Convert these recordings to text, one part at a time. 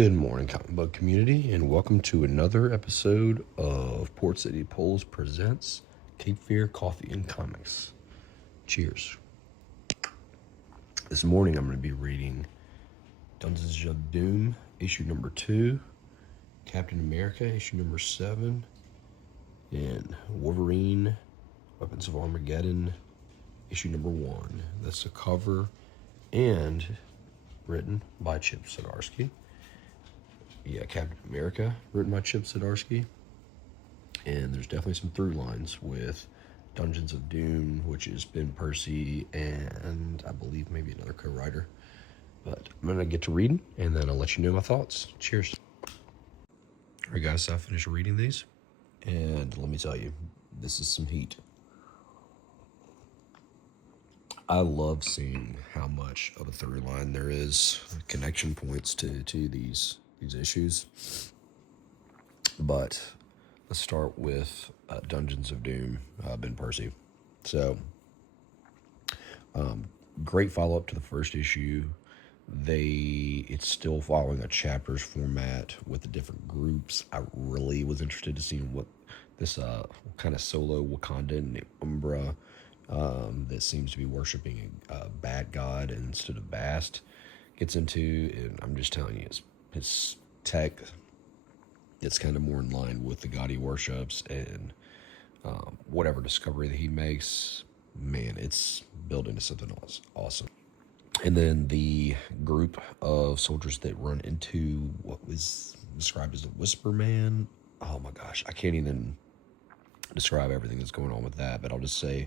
Good morning, comic book community, and welcome to another episode of Port City Polls presents Cape Fear Coffee and Comics. Cheers. This morning I'm going to be reading Dungeons of Doom, issue number 2, Captain America, issue number 7, and Wolverine, Weapons of Armageddon, issue number 1. That's the cover and written by Chip Zdarsky. Yeah, Captain America, written by Chip Zdarsky. And there's definitely some through lines with Dungeons of Doom, which is Ben Percy and I believe maybe another co-writer. But I'm going to get to reading, and then I'll let you know my thoughts. Cheers. All right, guys, so I finished reading these. And let me tell you, this is some heat. I love seeing how much of a through line there is, connection points to these issues. But let's start with Dungeons of Doom, Ben Percy. So, great follow-up to the first issue. It's still following a chapters format with the different groups. I really was interested to see what this kind of solo Wakandan Umbra that seems to be worshiping a bad god instead of Bast gets into. And I'm just telling you, his tech, it's kind of more in line with the god he worships, and whatever discovery that he makes, man, it's built into something else awesome. And then the group of soldiers that run into what was described as the Whisper Man. Oh my gosh, I can't even describe everything that's going on with that, but I'll just say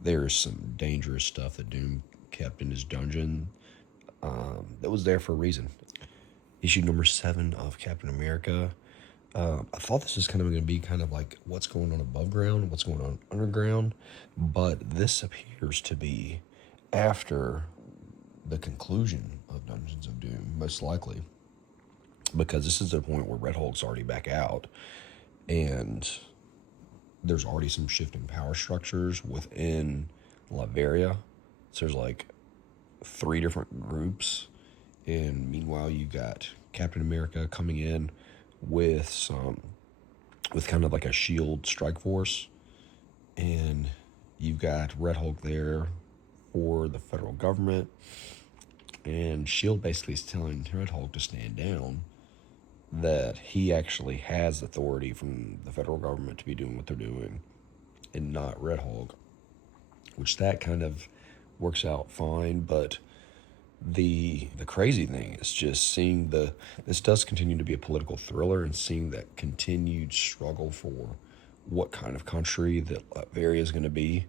there's some dangerous stuff that Doom kept in his dungeon that was there for a reason. Issue number 7 of Captain America. I thought this was kind of going to be kind of like what's going on above ground, what's going on underground, but this appears to be after the conclusion of Dungeons of Doom, most likely, because this is the point where Red Hulk's already back out, and there's already some shifting power structures within Latveria. So there's like 3 different groups, and meanwhile you got Captain America coming in with kind of like a SHIELD strike force, and you've got Red Hulk there for the federal government, and SHIELD basically is telling Red Hulk to stand down, that he actually has authority from the federal government to be doing what they're doing and not Red Hulk, which that kind of works out fine. But the crazy thing is just seeing this does continue to be a political thriller, and seeing that continued struggle for what kind of country that Latveria is going to be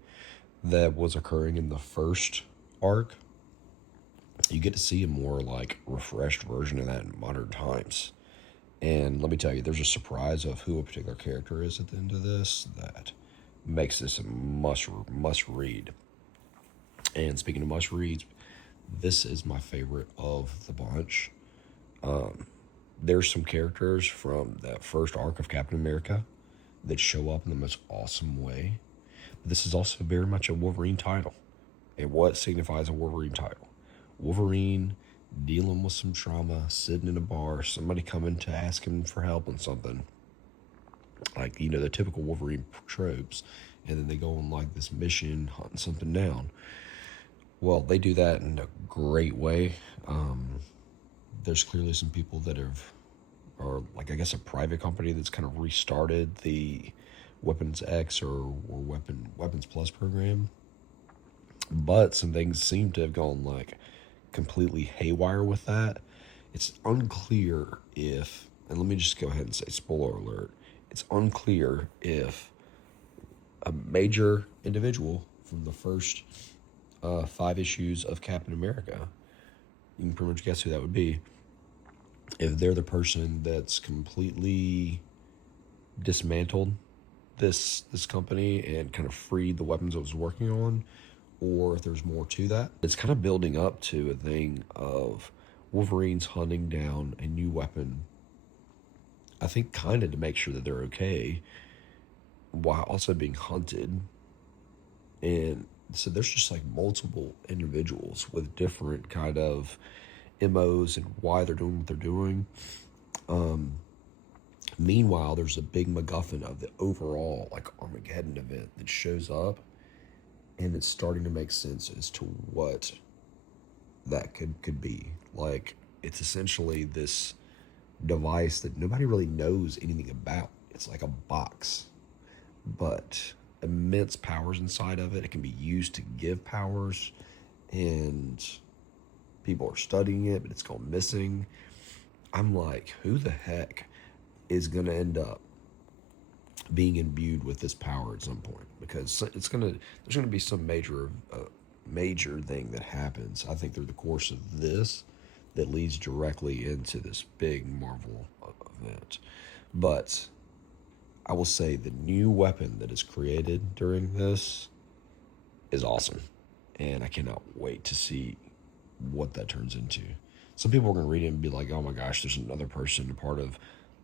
that was occurring in the first arc. You get to see a more like refreshed version of that in modern times. And let me tell you, there's a surprise of who a particular character is at the end of this that makes this a must read. And speaking of must reads, this is my favorite of the bunch. There's some characters from that first arc of Captain America that show up in the most awesome way. But this is also very much a Wolverine title. And what signifies a Wolverine title? Wolverine dealing with some trauma, sitting in a bar, somebody coming to ask him for help on something. Like, the typical Wolverine tropes. And then they go on like this mission, hunting something down. Well, they do that in a great way. There's clearly some people that are like, I guess, a private company that's kind of restarted the Weapons X or Weapons Plus program. But some things seem to have gone like completely haywire with that. It's unclear if, and let me just go ahead and say spoiler alert, it's unclear if a major individual from the first 5 issues of Captain America, you can pretty much guess who that would be, if they're the person that's completely dismantled this company and kind of freed the weapons it was working on, or if there's more to that. It's kind of building up to a thing of Wolverine's hunting down a new weapon, I think kind of to make sure that they're okay, while also being hunted. And so there's just like multiple individuals with different kind of MOs and why they're doing what they're doing. Meanwhile, there's a big MacGuffin of the overall like Armageddon event that shows up, and it's starting to make sense as to what that could be. Like, it's essentially this device that nobody really knows anything about. It's like a box, but immense powers inside of it. It can be used to give powers, and people are studying it, but it's gone missing. I'm like, who the heck is going to end up being imbued with this power at some point? Because there's gonna be some major thing that happens, I think, through the course of this, that leads directly into this big Marvel event. But I will say the new weapon that is created during this is awesome, and I cannot wait to see what that turns into. Some people are going to read it and be like, "Oh my gosh, there's another person a part of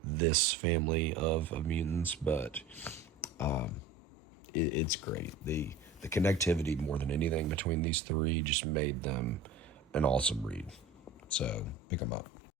this family of mutants," but it's great. The connectivity more than anything between these three just made them an awesome read. So pick them up.